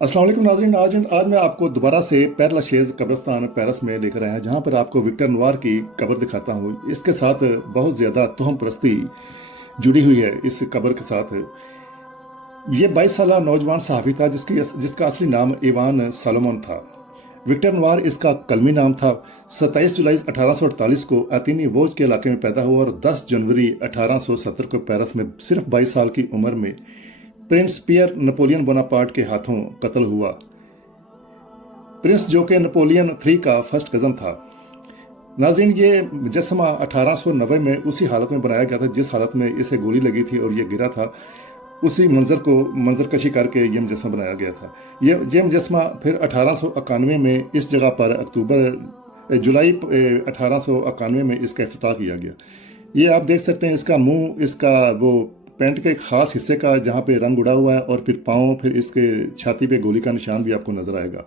अस्सलाम वालेकुम नाज़रीन। आज मैं आपको दोबारा से पैर लाशेज़ कब्रिस्तान पेरिस में लेकर आया, जहाँ पर आपको विक्टर नवार की कब्र दिखाता हूँ। इसके साथ बहुत ज़्यादा तोहम परस्ती जुड़ी हुई है इस कब्र के साथ। ये 22 साला नौजवान सहाफ़ी था जिसका असली नाम इवान सालोमन था। विक्टर नवार इसका कलमी नाम था। 27 जुलाई 1848 को एथेनी वोज के इलाके में पैदा हुआ और 10 जनवरी 1870 को पेरिस में सिर्फ 22 साल की उम्र में प्रिंस पियर नेपोलियन बोनापार्ट के हाथों कत्ल हुआ। प्रिंस जो कि नेपोलियन III का फर्स्ट कज़न था। नाज़रीन, ये मुजस्समा 1890 में उसी हालत में बनाया गया था जिस हालत में इसे गोली लगी थी और ये गिरा था। उसी मंजर कशी करके ये मुजस्समा बनाया गया था। ये मुजस्समा फिर 1891 में इस जगह पर जुलाई 1891 में इसका इफ्तिताह किया गया। ये आप देख सकते हैं, इसका मुंह, इसका वो पैंट के एक ख़ास हिस्से का जहाँ पे रंग उड़ा हुआ है, और फिर पाँव, फिर इसके छाती पे गोली का निशान भी आपको नज़र आएगा।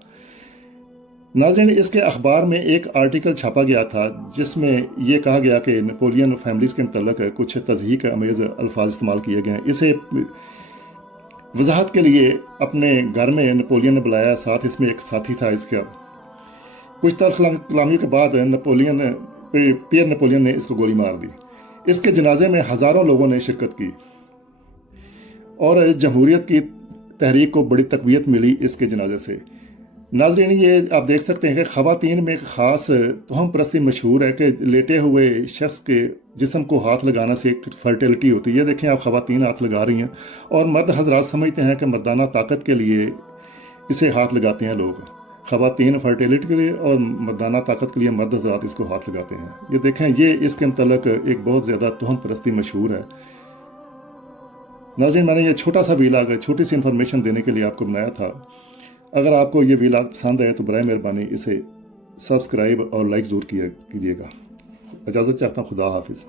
नाज़रीन, इसके अखबार में एक आर्टिकल छापा गया था जिसमें यह कहा गया कि नेपोलियन फैमिलीज़ के मतलब कुछ तज़हीक अमेज़ अल्फाज इस्तेमाल किए गए हैं। इसे वजाहत के लिए अपने घर में नेपोलियन ने बुलाया, साथ इसमें एक साथी था इसका। कुछ कलामी के बाद पियर नेपोलियन ने इसको गोली मार दी। इसके जनाजे में हज़ारों लोगों ने शिरकत की और जमहूरियत की तहरीक को बड़ी तक़वियत मिली इसके जनाजे से। नाज़रीन, ये आप देख सकते हैं कि ख़वातीन में एक ख़ास तोहम परस्ती मशहूर है कि लेटे हुए शख्स के जिस्म को हाथ लगाना से एक फर्टिलिटी होती है। ये देखें, आप ख़वातीन हाथ लगा रही हैं और मर्द हजरात समझते हैं कि मर्दाना ताकत के लिए इसे हाथ लगाते हैं लोग। ख़वातीन फर्टिलिटी के लिए और मर्दाना ताकत के लिए मर्द हजरात इसको हाथ लगाते हैं। ये देखें, ये इसके मतलब एक बहुत ज़्यादा तोहम परस्ती मशहूर है। नाज़रीन, मैंने ये छोटा सा वीलाग, छोटी सी इन्फॉर्मेशन देने के लिए आपको बनाया था। अगर आपको ये वीलाग पसंद आए तो बराए मेहरबानी इसे सब्सक्राइब और लाइक ज़रूर कीजिएगा। इजाज़त चाहता हूँ। खुदा हाफिज़।